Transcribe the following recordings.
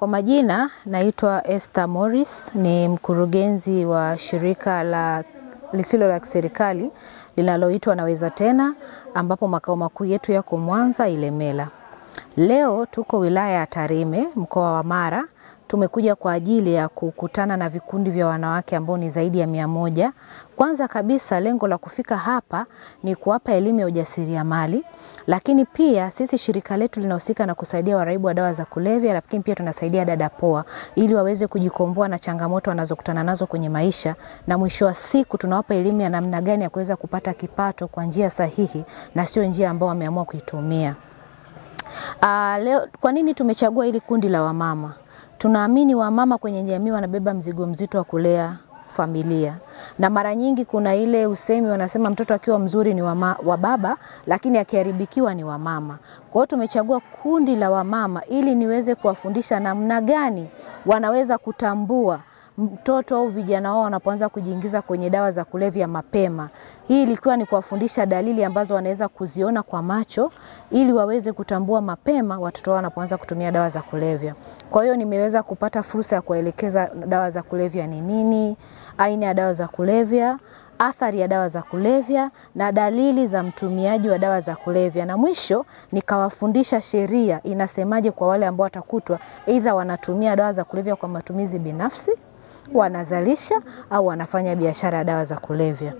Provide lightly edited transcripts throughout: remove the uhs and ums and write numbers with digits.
Kwa majina naitwa Esther Morris, ni mkurugenzi wa shirika lisilo la kiserikali linaloitwa Naweza Tena, ambapo makao makuu yetu yako Mwanza Ilemela. Leo tuko wilaya ya Tarime, mkoa wa Mara. Tumekuja kwa ajili ya kukutana na vikundi vya wanawake ambao ni zaidi ya 100. Kwanza kabisa lengo la kufika hapa ni kuwapa elimu ya ujasiriamali, lakini pia sisi shirika letu linahusika na kusaidia waraibu wa dawa za kulevya, lakini pia tunasaidia dada poa ili waweze kujikomboa na changamoto wanazokutana nazo kwenye maisha, na mwisho wa siku tunawapa elimu ya namna gani ya kuweza kupata kipato kwa njia sahihi na sio njia ambao wameamua kuitumia. Leo kwa nini tumechagua hili kundi la wamama? Tunaamini wamama kwenye jamii wanabeba mzigo mzito wa kulea familia. Na mara nyingi kuna ile usemi wanasema mtoto akiwa mzuri ni wa baba, lakini akiharibikiwa ni wa mama. Kwa hiyo tumechagua kundi la wamama ili niweze kuwafundisha namna gani wanaweza kutambua mtoto au vijana wao wanapoanza kujiingiza kwenye dawa za kulevya mapema. Hii ilikuwa ni kuwafundisha dalili ambazo wanaweza kuziona kwa macho ili waweze kutambua mapema watoto wao wanapoanza kutumia dawa za kulevya. Kwa hiyo nimeweza kupata fursa ya kuelekeza dawa za kulevya ni nini, aina ya dawa za kulevya, athari ya dawa za kulevya na dalili za mtumiaji wa dawa za kulevya, na mwisho nikawafundisha sheria inasemaje kwa wale ambao watakutwa aidha wanatumia dawa za kulevya kwa matumizi binafsi, wanazalisha au wanafanya biashara ya dawa za kulevya.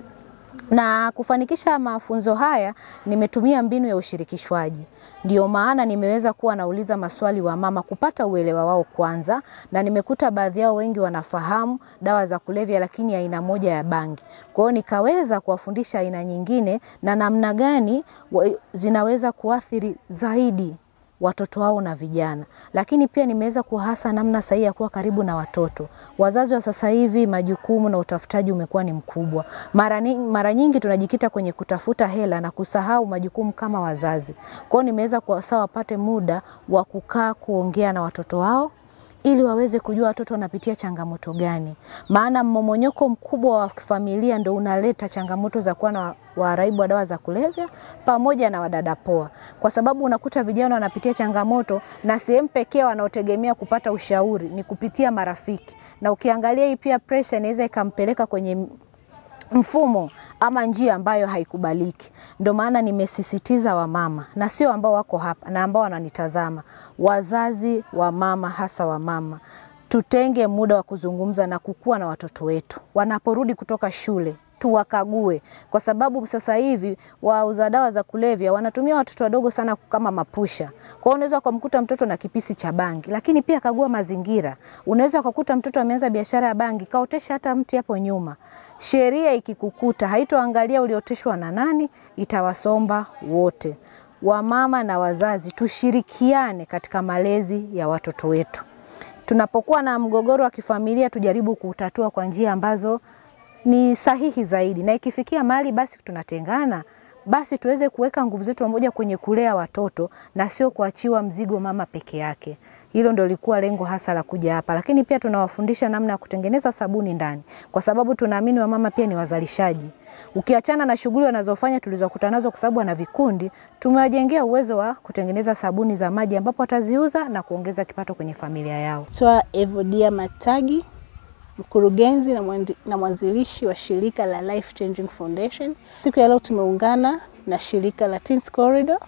Na kufanikisha mafunzo haya nimetumia mbinu ya ushirikishwaji. Ndio maana nimeweza kuwa nauliza maswali wa mama kupata uelewa wao kwanza, na nimekuta baadhi yao wengi wanafahamu dawa za kulevya lakini aina moja ya bangi. Kwa hiyo nikaweza kuwafundisha aina nyingine na namna gani zinaweza kuathiri zaidi watoto wao na vijana. Lakini pia nimeweza kuhasa namna sahihi ya kuwa karibu na watoto. Wazazi wa sasa hivi majukumu na utafutaji umekuwa ni mkubwa. Mara nyingi tunajikita kwenye kutafuta hela na kusahau majukumu kama wazazi. Kwa hiyo nimeweza kuwasawa wapate muda wa kukaa kuongea na watoto wao ili waweze kujua watoto wanapitia changamoto gani. Maana mmomonyoko mkubwa wa familia ndio unaleta changamoto za kuwa na waraibu wa dawa za kulevya pamoja na wadada poa. Kwa sababu unakuta vijana wanapitia changamoto na sehemu pekee wanaotegemea kupata ushauri ni kupitia marafiki. Na ukiangalia hii pia pressure inaweza ikampeleka kwenye mfumo ama njia ambayo haikubaliki. Ndio maana nimesisitiza wamama na sio ambao wako hapa na ambao wananitazama, wazazi wa mama, hasa wa mama, tutenge muda wa kuzungumza na kukua na watoto wetu. Wanaporudi kutoka shule tuwakague, kwa sababu sasa hivi wauza dawa za kulevya wanatumia watoto wadogo sana kama mapusha. Kwa hiyo unaweza kumkuta mtoto na kipisi cha bangi, lakini pia kagua mazingira. Unaweza kukuta mtoto ameanza biashara ya bangi, kaotesha hata mti hapo nyuma. Sheria ikikukuta haitoangalia ulioteshwa na nani, itawasomba wote. Wamama na wazazi tushirikiane katika malezi ya watoto wetu. Tunapokuwa na mgogoro wa kifamilia tujaribu kutatua kwa njia ambazo ni sahihi zaidi, na ikifikia mahali basi tunatengana, basi tuweze kuweka nguvu zetu pamoja kwenye kulea watoto na sio kuachiwa mzigo mama peke yake. Hilo ndio lilikuwa lengo hasa la kuja hapa. Lakini pia tunawafundisha namna ya kutengeneza sabuni ndani, kwa sababu tunaamini wamama pia ni wazalishaji. Ukiachana na shughuli wanazofanya tulizokutana nazo, kwa sababu wana vikundi, tumewajengea uwezo wa kutengeneza sabuni za maji ambapo wataziuza na kuongeza kipato kwenye familia yao. Toa Evodia Matagi, mkurugenzi na mwanzilishi wa shirika la Life Changing Foundation. Siku ya leo tumeungana na shirika la Teens Corridor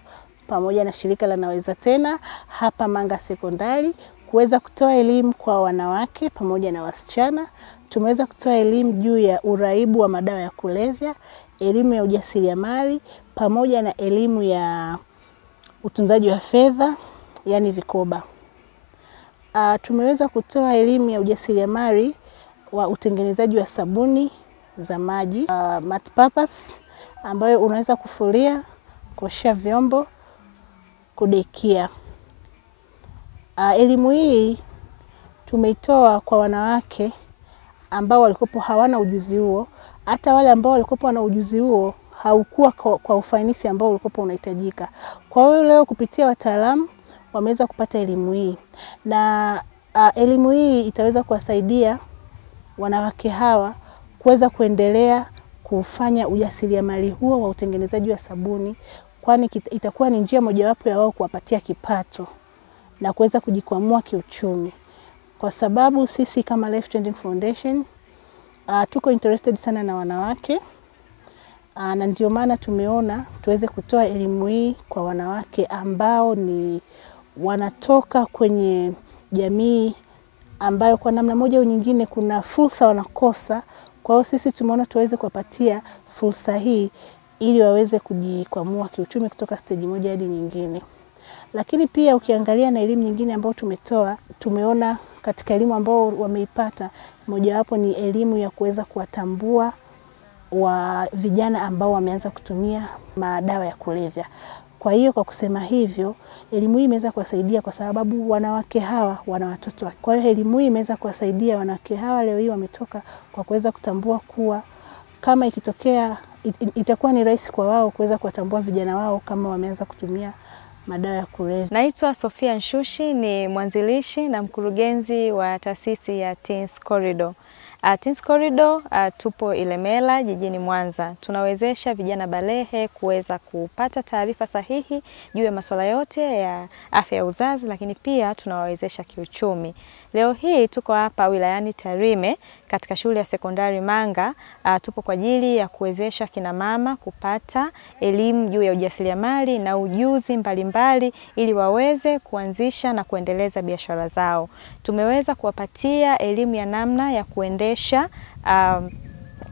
pamoja na shirika la Naweza Tena hapa Manga Sekondari kuweza kutoa elimu kwa wanawake pamoja na wasichana. Tumeweza kutoa elimu juu ya uraibu wa madawa ya kulevya, elimu ya ujasiriamali pamoja na elimu ya utunzaji wa fedha, yani vikoba. Tumeweza kutoa elimu ya ujasiriamali wa utengenezaji wa sabuni za maji, multipurpose, ambayo unaweza kufulia, kuosha vyombo, kudekia. Elimu hii tumeitoa kwa wanawake ambao walikuwa hawana ujuzi huo. Hata wale ambao walikuwa na ujuzi huo haukuwa kwa ufanisi ambao ulikuwa unahitajika. Kwa hiyo leo kupitia wataalamu wameweza kupata elimu hii, na elimu hii itaweza kuwasaidia wanawake hawa kuweza kuendelea kufanya ujasiriamali huo wa utengenezaji wa sabuni, kwani itakuwa ni njia mojawapo ya wao kuwapatia kipato na kuweza kujikwamua kiuchumi. kwa sababu sisi kama Life Changing Foundation tuko interested sana na wanawake, na ndio maana tumeona tuweze kutoa elimu hii kwa wanawake ambao ni wanatoka kwenye jamii ambayo kwa namna moja au nyingine kuna fursa wanakosa. Kwa hiyo sisi tumeona tuweze kuwapatia fursa hii ili waweze kujikwamua kiuchumi kutoka stage moja hadi nyingine. Lakini pia ukiangalia na elimu nyingine ambayo tumetoa, tumeona katika elimu ambao wameipata, mojawapo ni elimu ya kuweza kuwatambua wa vijana ambao wameanza kutumia madawa ya kulevya. Kwa hiyo kwa kusema hivyo, elimu hii imeweza kuwasaidia kwa sababu wanawake hawa wana watoto. Kwa hiyo elimu hii imeweza kuwasaidia wanawake hawa leo hii wametoka kwa kuweza kutambua kuwa kama ikitokea itakuwa ni rahisi kwa wao kuweza kuwatambua vijana wao kama wameanza kutumia madawa ya kulevya. Naitwa Sofia Nshushi, ni mwanzilishi na mkurugenzi wa taasisi ya Teens Corridor. Teens Corridor tupo Ilemela jijini Mwanza. Tunawezesha vijana balehe kuweza kupata taarifa sahihi juu ya masuala yote ya afya ya uzazi, lakini pia tunawawezesha kiuchumi. Leo hii tuko hapa wilayani Tarime katika shule ya sekondari Manga. Tupo kwa ajili ya kuwezesha kina mama kupata elimu juu ya ujasiriamali na ujuzi mbalimbali ili waweze kuanzisha na kuendeleza biashara zao. Tumeweza kuwapatia elimu ya namna ya kuendesha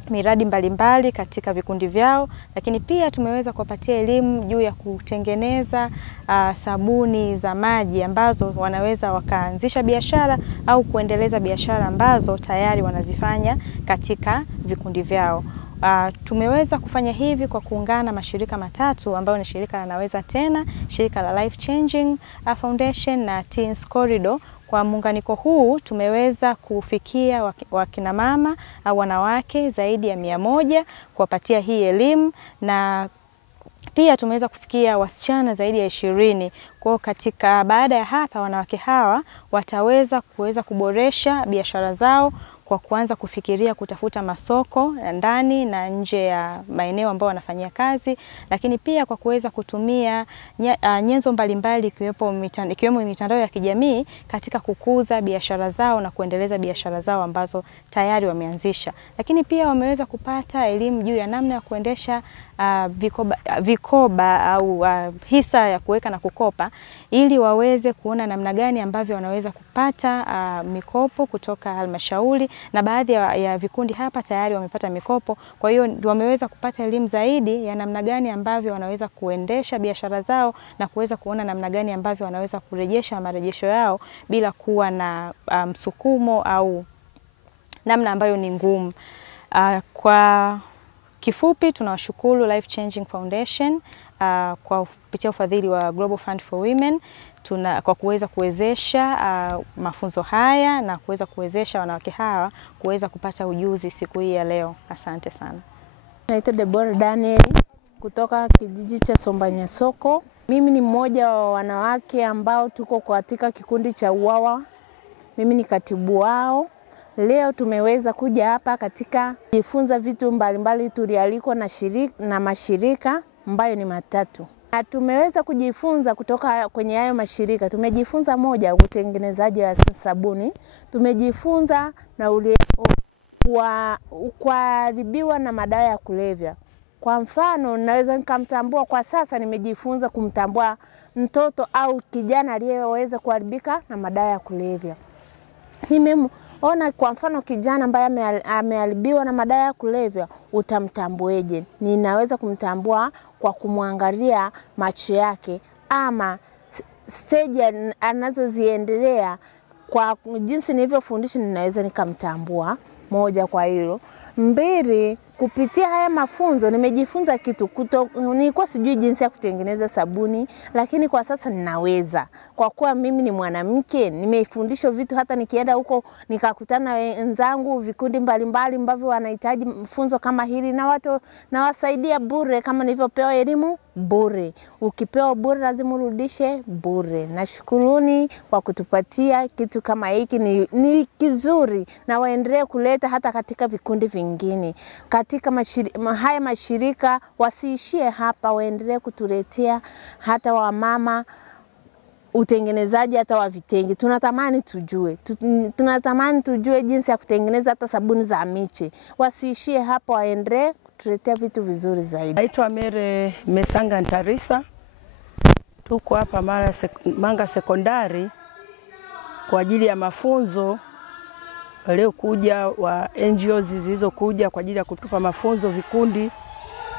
miradi mbalimbali katika vikundi vyao, lakini pia tumeweza kuwapatia elimu juu ya kutengeneza sabuni za maji ambazo wanaweza wakaanzisha biashara au kuendeleza biashara ambazo tayari wanazifanya katika vikundi vyao. Tumeweza kufanya hivi kwa kuungana mashirika matatu ambayo ni shirika la Naweza Tena, shirika la Life Changing Foundation na Teens Corridor. Kwa muunganiko huu tumeweza kufikia wakina mama au wanawake zaidi ya 100 kuwapatia hii elimu, na pia tumeweza kufikia wasichana zaidi ya 20. Kwa katika baada ya hapa wanawake hawa wataweza kuboresha biashara zao kwa kuanza kufikiria kutafuta masoko ndani na nje ya maeneo ambayo wanafanyia kazi, lakini pia kwa kuweza kutumia nyenzo mbalimbali ikiwemo mitandao ya kijamii katika kukuza biashara zao na kuendeleza biashara zao ambazo tayari wameanzisha. Lakini pia wameweza kupata elimu juu ya namna ya kuendesha vikoba au hisa ya kuweka na kukopa, ili waweze kuona namna gani ambavyo wanaweza kupata mikopo kutoka halmashauri, na baadhi ya vikundi hapa tayari wamepata mikopo. Kwa hiyo wameweza kupata elimu zaidi ya namna gani ambavyo wanaweza kuendesha biashara zao na kuweza kuona namna gani ambavyo wanaweza kurejesha marejesho yao bila kuwa na msukumo au namna ambayo ni ngumu. Kwa kifupi, tunawashukuru Life Changing Foundation kwa kupitia ufadhili wa Global Fund for Women kwa kuweza kuwezesha mafunzo haya na kuweza kuwezesha wanawake hawa kuweza kupata ujuzi siku hii ya leo. Asante sana. Naitwa Deborah Daniel kutoka kijiji cha Sombanyasoko. Mimi ni mmoja wa wanawake ambao tuko katika kikundi cha UWAWA. Mimi ni katibu wao. Leo tumeweza kuja hapa katika kujifunza vitu mbalimbali. Tulialikwa na mashirika ambayo ni matatu. Na tumeweza kujifunza kutoka kwenye hayo mashirika. Tumejifunza moja, utengenezaji wa sabuni. Tumejifunza na kuharibiwa na madawa ya kulevya. Kwa mfano, naweza nikamtambua kwa sasa, nimejifunza kumtambua mtoto au kijana aliyeweza kuharibika na madawa ya kulevya. Nimeona kwa mfano kijana ambaye ameharibiwa na madawa ya kulevya, utamtambueje? Ninaweza kumtambua kwa kumwangalia macho yake ama stage anazoziendelea. Kwa jinsi nilivyofundisha ninaweza nikamtambua. Moja, kwa hilo. 2, kupitia haya mafunzo nimejifunza kitu. Nilikuwa sijui jinsi ya kutengeneza sabuni, lakini kwa sasa ninaweza. Kwa kuwa mimi ni mwanamke, nimefundishwa vitu. Hata nikienda huko nikakutana wenzangu vikundi mbalimbali ambavyo wanahitaji mafunzo kama hili, na watu nawasaidia bure kama nilivyopewa elimu bure. Ukipewa bure lazima urudishe bure. Nashukuruni kwa kutupatia kitu kama hiki, ni kizuri, na waendelee kuleta hata katika vikundi vingine. Katika haya mashirika wasiishie hapa, waendelee kutuletea hata wamama utengenezaji hata wa vitenge. Tunatamani tujue jinsi ya kutengeneza hata sabuni za miche. Wasiishie hapo, waendelee kutuletea vitu vizuri zaidi. Naitwa Mere Mesanga Ntarisa. Tuko hapa Manga Sekondari kwa ajili ya mafunzo waliokuja wa NGOs zilizokuja kwa ajili ya kutupa mafunzo vikundi,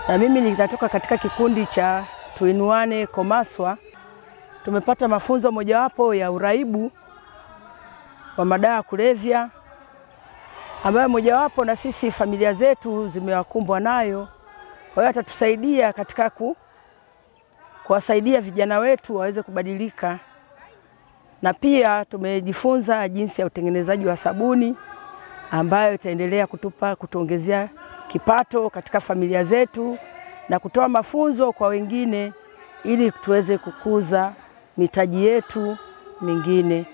na mimi ninatoka katika kikundi cha Tuinuane Komaswa. Tumepata mafunzo mojawapo ya uraibu wa madawa ya kulevya, ambayo mojawapo na sisi familia zetu zimewakumbwa nayo. Kwa hiyo atatusaidia katika kuwasaidia vijana wetu waweze kubadilika, na pia tumejifunza jinsi ya utengenezaji wa sabuni ambayo itaendelea kutuongezea kipato katika familia zetu na kutoa mafunzo kwa wengine ili tuweze kukuza mitaji yetu mingine.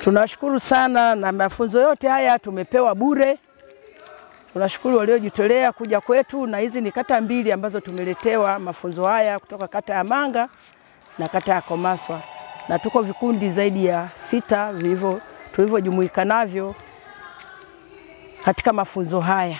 Tunashukuru sana, na mafunzo yote haya tumepewa bure. Tunashukuru waliojitolea kuja kwetu, na hizi ni kata mbili ambazo tumeletewa mafunzo haya kutoka kata ya Manga na kata ya Komaswa, na tuko vikundi zaidi ya 6 tulivyojumuika navyo katika mafunzo haya.